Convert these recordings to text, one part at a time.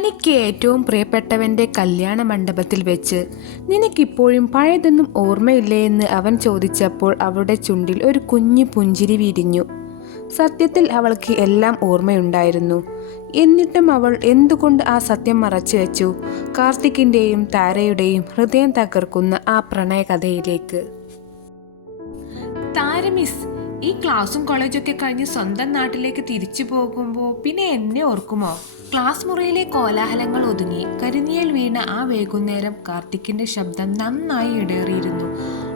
തനിക്ക് ഏറ്റവും പ്രിയപ്പെട്ടവൻ്റെ കല്യാണ മണ്ഡപത്തിൽ വെച്ച് നിനക്കിപ്പോഴും പഴയതൊന്നും ഓർമ്മയില്ലേ എന്ന് അവൻ ചോദിച്ചപ്പോൾ അവളുടെ ചുണ്ടിൽ ഒരു കുഞ്ഞു പുഞ്ചിരി വിരിഞ്ഞു. സത്യത്തിൽ അവൾക്ക് എല്ലാം ഓർമ്മയുണ്ടായിരുന്നു. എന്നിട്ടും അവൾ എന്തുകൊണ്ട് ആ സത്യം മറച്ചു വെച്ചു? കാർത്തിക്കിൻ്റെയും താരയുടെയും ഹൃദയം തകർക്കുന്ന ആ പ്രണയകഥയിലേക്ക്. താര മിസ്, ഈ ക്ലാസ്സും കോളേജൊക്കെ കഴിഞ്ഞ് സ്വന്തം നാട്ടിലേക്ക് തിരിച്ചു പോകുമ്പോൾ പിന്നെ എന്നെ ഓർക്കുമോ? ക്ലാസ് മുറിയിലെ കോലാഹലങ്ങൾ ഒതുങ്ങി കരിനിയൽ വീണ ആ വൈകുന്നേരം കാർത്തിക്കിന്റെ ശബ്ദം നന്നായി ഇടേറിയിരുന്നു.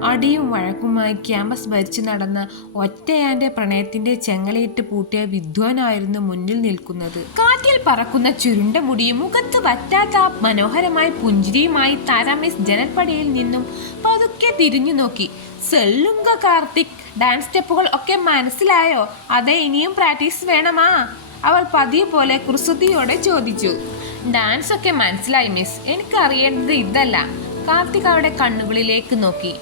അടിയും വഴക്കുമായി ക്യാമ്പസ് ഭരിച്ചു നടന്ന ഒറ്റയാന്റെ പ്രണയത്തിന്റെ ചെങ്ങലയിട്ട് പൂട്ടിയ വിദ്വാനായിരുന്നു മുന്നിൽ നിൽക്കുന്നത്. കാറ്റിൽ പറക്കുന്ന ചുരുണ്ട മുടിയും മുഖത്ത് വറ്റാത്ത മനോഹരമായ പുഞ്ചിരിയുമായി താര മിസ് ജനൽപ്പടിയിൽ നിന്നും പതുക്കെ തിരിഞ്ഞു നോക്കി. സെല്ലുങ്ക കാർത്തിക്, ഡാൻസ് സ്റ്റെപ്പുകൾ ഒക്കെ മനസ്സിലായോ? അതെ, ഇനിയും പ്രാക്ടീസ് വേണമാ? അവൾ പതിയെ പോലെ കുസൃതിയോടെ ചോദിച്ചു. ഡാൻസ് ഒക്കെ മനസ്സിലായി മിസ്, എനിക്ക് അറിയേണ്ടത് ഇതല്ല. കാർത്തിക് അവളുടെ കണ്ണുകളിലേക്ക് നോക്കി.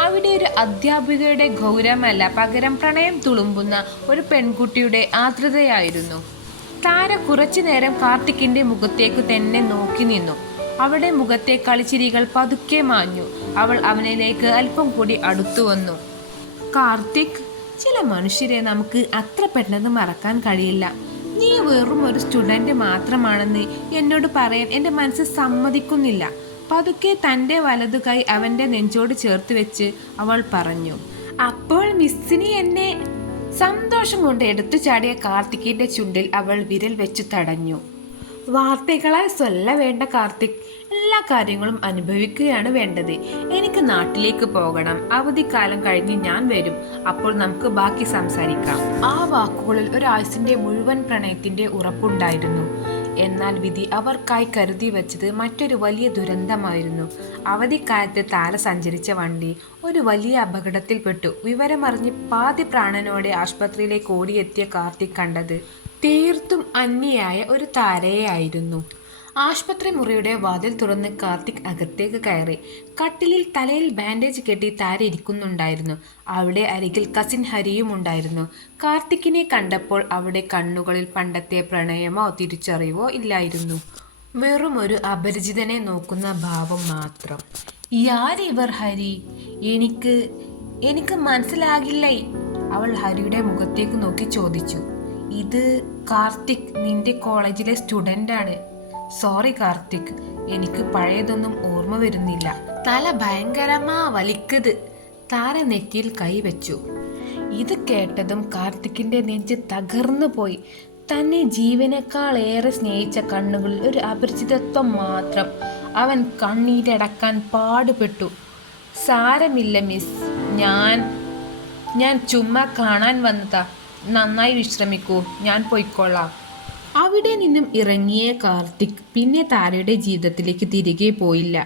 അവിടെ ഒരു അധ്യാപികയുടെ ഗൗരവമല്ല, പകരം പ്രണയം തുളുമ്പുന്ന ഒരു പെൺകുട്ടിയുടെ ആർദ്രതയായിരുന്നു. താര കുറച്ചു നേരം കാർത്തിക്കിന്റെ മുഖത്തേക്ക് തന്നെ നോക്കി നിന്നു. അവളുടെ മുഖത്തെ കളിച്ചിരികൾ പതുക്കെ മാഞ്ഞു. അവൾ അവനിലേക്ക് അല്പം കൂടി അടുത്തു വന്നു. കാർത്തിക്, ചില മനുഷ്യരെ നമുക്ക് അത്ര പെട്ടെന്ന് മറക്കാൻ കഴിയില്ല. നീ വെറും ഒരു സ്റ്റുഡൻറ് മാത്രമാണെന്ന് എന്നോട് പറയാൻ എൻ്റെ മനസ്സ് സമ്മതിക്കുന്നില്ല. പതുക്കെ തൻ്റെ വലതു കൈ അവൻ്റെ നെഞ്ചോട് ചേർത്ത് വെച്ച് അവൾ പറഞ്ഞു. അപ്പോൾ മിസ്സിനി എന്നെ? സന്തോഷം കൊണ്ട് എടുത്തു ചാടിയ കാർത്തിക്കിൻ്റെ ചുണ്ടിൽ അവൾ വിരൽ വെച്ചു തടഞ്ഞു. വാർത്തകളാൽ സ്വല്ല വേണ്ട കാർത്തിക്, എല്ലാ കാര്യങ്ങളും അനുഭവിക്കുകയാണ് വേണ്ടത്. എനിക്ക് നാട്ടിലേക്ക് പോകണം. അവധിക്കാലം കഴിഞ്ഞ് ഞാൻ വരും. അപ്പോൾ നമുക്ക് ബാക്കി സംസാരിക്കാം. ആ വാക്കുകളിൽ ഒരാഴ്ചന്റെ മുഴുവൻ പ്രണയത്തിന്റെ ഉറപ്പുണ്ടായിരുന്നു. എന്നാൽ വിധി അവർക്കായി കരുതി വെച്ചത് മറ്റൊരു വലിയ ദുരന്തമായിരുന്നു. അവധിക്കാലത്ത് താര സഞ്ചരിച്ച വണ്ടി ഒരു വലിയ അപകടത്തിൽപ്പെട്ടു. വിവരമറിഞ്ഞ് പാതി പ്രാണനോടെ ആശുപത്രിയിലേക്ക് ഓടിയെത്തിയ കാർത്തിക് കണ്ടത് തീർത്തും അന്യയായ ഒരു താരയായിരുന്നു. ആശുപത്രി മുറിയുടെ വാതിൽ തുറന്ന് കാർത്തിക് അകത്തേക്ക് കയറി. കട്ടിലിൽ തലയിൽ ബാൻഡേജ് കെട്ടി താര ഇരിക്കുന്നുണ്ടായിരുന്നു. അവിടെ അരികിൽ കസിൻ ഹരിയും ഉണ്ടായിരുന്നു. കാർത്തിക്കിനെ കണ്ടപ്പോൾ അവിടെ കണ്ണുകളിൽ പണ്ടത്തെ പ്രണയമോ തിരിച്ചറിവോ ഇല്ലായിരുന്നു. വെറും ഒരു അപരിചിതനെ നോക്കുന്ന ഭാവം മാത്രം. യാരിവർ ഹരി? എനിക്ക് മനസ്സിലാകില്ലേ? അവൾ ഹരിയുടെ മുഖത്തേക്ക് നോക്കി ചോദിച്ചു. ഇത് കാർത്തിക്, നിന്റെ കോളേജിലെ സ്റ്റുഡൻ്റ് ആണ്. സോറി കാർത്തിക്, എനിക്ക് പഴയതൊന്നും ഓർമ്മ വരുന്നില്ല. തല ഭയങ്കരമാ വലിക്കത്. താര നെറ്റിയിൽ കൈവച്ചു. ഇത് കേട്ടതും കാർത്തിക്കിന്റെ നെഞ്ച് തകർന്നു പോയി. തന്നെ ജീവനേക്കാൾ ഏറെ സ്നേഹിച്ച കണ്ണുകളിൽ ഒരു അപരിചിതത്വം മാത്രം. അവൻ കണ്ണീരടക്കാൻ പാടുപെട്ടു. സാരമില്ല മിസ്, ഞാൻ ചുമ്മാ കാണാൻ വന്നതാ. നന്നായി വിശ്രമിക്കൂ, ഞാൻ പോയിക്കൊള്ളാം. അവിടെ നിന്നും ഇറങ്ങിയ കാർത്തിക് പിന്നെ താരയുടെ ജീവിതത്തിലേക്ക് തിരികെ പോയില്ല.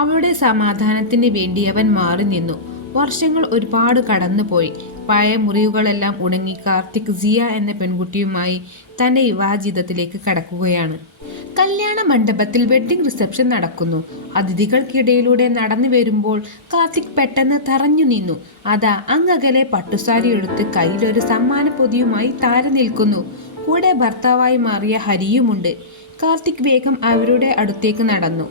അവളുടെ സമാധാനത്തിന് വേണ്ടി അവൻ മാറി നിന്നു. വർഷങ്ങൾ ഒരുപാട് കടന്നുപോയി. പഴയ മുറിവുകളെല്ലാം ഉണങ്ങി കാർത്തിക് സിയ എന്ന പെൺകുട്ടിയുമായി തൻ്റെ വിവാഹ ജീവിതത്തിലേക്ക് കടക്കുകയാണ്. കല്യാണ മണ്ഡപത്തിൽ വെഡ്ഡിംഗ് റിസപ്ഷൻ നടക്കുന്നു. അതിഥികൾക്കിടയിലൂടെ നടന്നു വരുമ്പോൾ കാർത്തിക് പെട്ടെന്ന് തറഞ്ഞു നിന്നു. അതാ അങ്ങകലെ പട്ടുസാരി എടുത്ത് കയ്യിലൊരു സമ്മാന പൊതിയുമായി താര നിൽക്കുന്നു. കൂടെ ഭർത്താവായി മാറിയ ഹരിയുമുണ്ട്. കാർത്തിക് വേഗം അവരുടെ അടുത്തേക്ക് നടന്നു.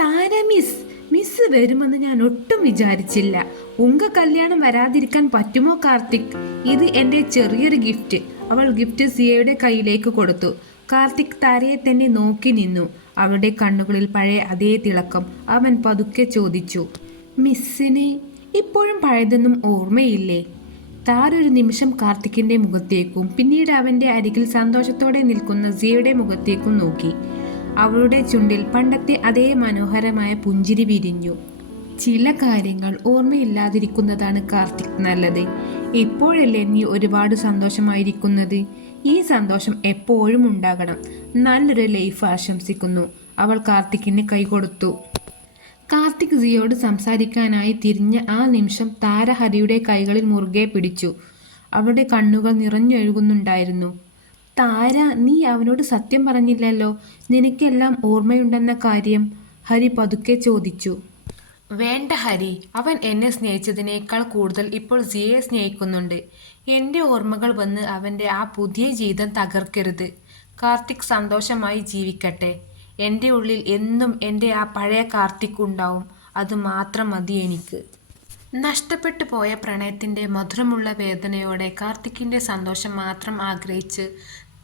താര മിസ് വരുമെന്ന് ഞാൻ ഒട്ടും വിചാരിച്ചില്ല. ഉങ്ക കല്യാണം വരാതിരിക്കാൻ പറ്റുമോ കാർത്തിക്? ഇത് എൻ്റെ ചെറിയൊരു ഗിഫ്റ്റ്. അവൾ ഗിഫ്റ്റ് സിയയുടെ കയ്യിലേക്ക് കൊടുത്തു. കാർത്തിക് താരയെ തന്നെ നോക്കി നിന്നു. അവളുടെ കണ്ണുകളിൽ പഴയ അതേ തിളക്കം. അവൻ പതുക്കെ ചോദിച്ചു, മിസ്സിന് ഇപ്പോഴും പഴയതൊന്നും ഓർമ്മയില്ലേ? താര ഒരു നിമിഷം കാർത്തിക്കിന്റെ മുഖത്തേക്കും പിന്നീട് അവന്റെ അരികിൽ സന്തോഷത്തോടെ നിൽക്കുന്ന സിയയുടെ മുഖത്തേക്കും നോക്കി. അവളുടെ ചുണ്ടിൽ പണ്ടത്തെ അതേ മനോഹരമായ പുഞ്ചിരി വിരിഞ്ഞു. ചില കാര്യങ്ങൾ ഓർമ്മയില്ലാതിരിക്കുന്നതാണ് കാർത്തിക് നല്ലത്. ഇപ്പോഴല്ലേ നീ ഒരുപാട് സന്തോഷമായിരിക്കുന്നത്? ഈ സന്തോഷം എപ്പോഴും ഉണ്ടാകണം. നല്ലൊരു ലൈഫ് ആശംസിക്കുന്നു. അവൾ കാർത്തിക്കിന് കൈകൊടുത്തു. കാർത്തിക് സിയോട് സംസാരിക്കാനായി തിരിഞ്ഞ ആ നിമിഷം താര ഹരിയുടെ കൈകളിൽ മുറുകെ പിടിച്ചു. അവളുടെ കണ്ണുകൾ നിറഞ്ഞൊഴുകുന്നുണ്ടായിരുന്നു. താര, നീ അവനോട് സത്യം പറഞ്ഞില്ലല്ലോ. നിനക്കെല്ലാം ഓർമ്മയുണ്ടെന്ന കാര്യം ഹരി പതുക്കെ ചോദിച്ചു. വേണ്ട ഹരി, അവൻ എന്നെ സ്നേഹിച്ചതിനേക്കാൾ കൂടുതൽ ഇപ്പോൾ സിയയെ സ്നേഹിക്കുന്നുണ്ട്. എൻ്റെ ഓർമ്മകൾ വന്ന് അവൻ്റെ ആ പുതിയ ജീവിതം തകർക്കരുത്. കാർത്തിക് സന്തോഷമായി ജീവിക്കട്ടെ. എൻ്റെ ഉള്ളിൽ എന്നും എൻ്റെ ആ പഴയ കാർത്തിക് ഉണ്ടാവും. അത് മാത്രം മതി എനിക്ക്. നഷ്ടപ്പെട്ടു പോയ പ്രണയത്തിൻ്റെ മധുരമുള്ള വേദനയോടെ കാർത്തിക്കിൻ്റെ സന്തോഷം മാത്രം ആഗ്രഹിച്ച്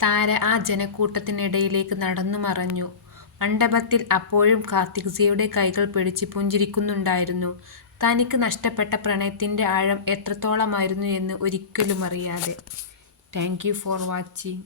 താര ആ ജനക്കൂട്ടത്തിനിടയിലേക്ക് നടന്നു മറഞ്ഞു. മണ്ഡപത്തിൽ അപ്പോഴും കാർത്തിക് സിയുടെ കൈകൾ പിടിച്ച് പുഞ്ചിരിക്കുന്നുണ്ടായിരുന്നു, തനിക്ക് നഷ്ടപ്പെട്ട പ്രണയത്തിൻ്റെ ആഴം എത്രത്തോളമായിരുന്നു എന്ന് ഒരിക്കലും അറിയാതെ. Thank you for watching.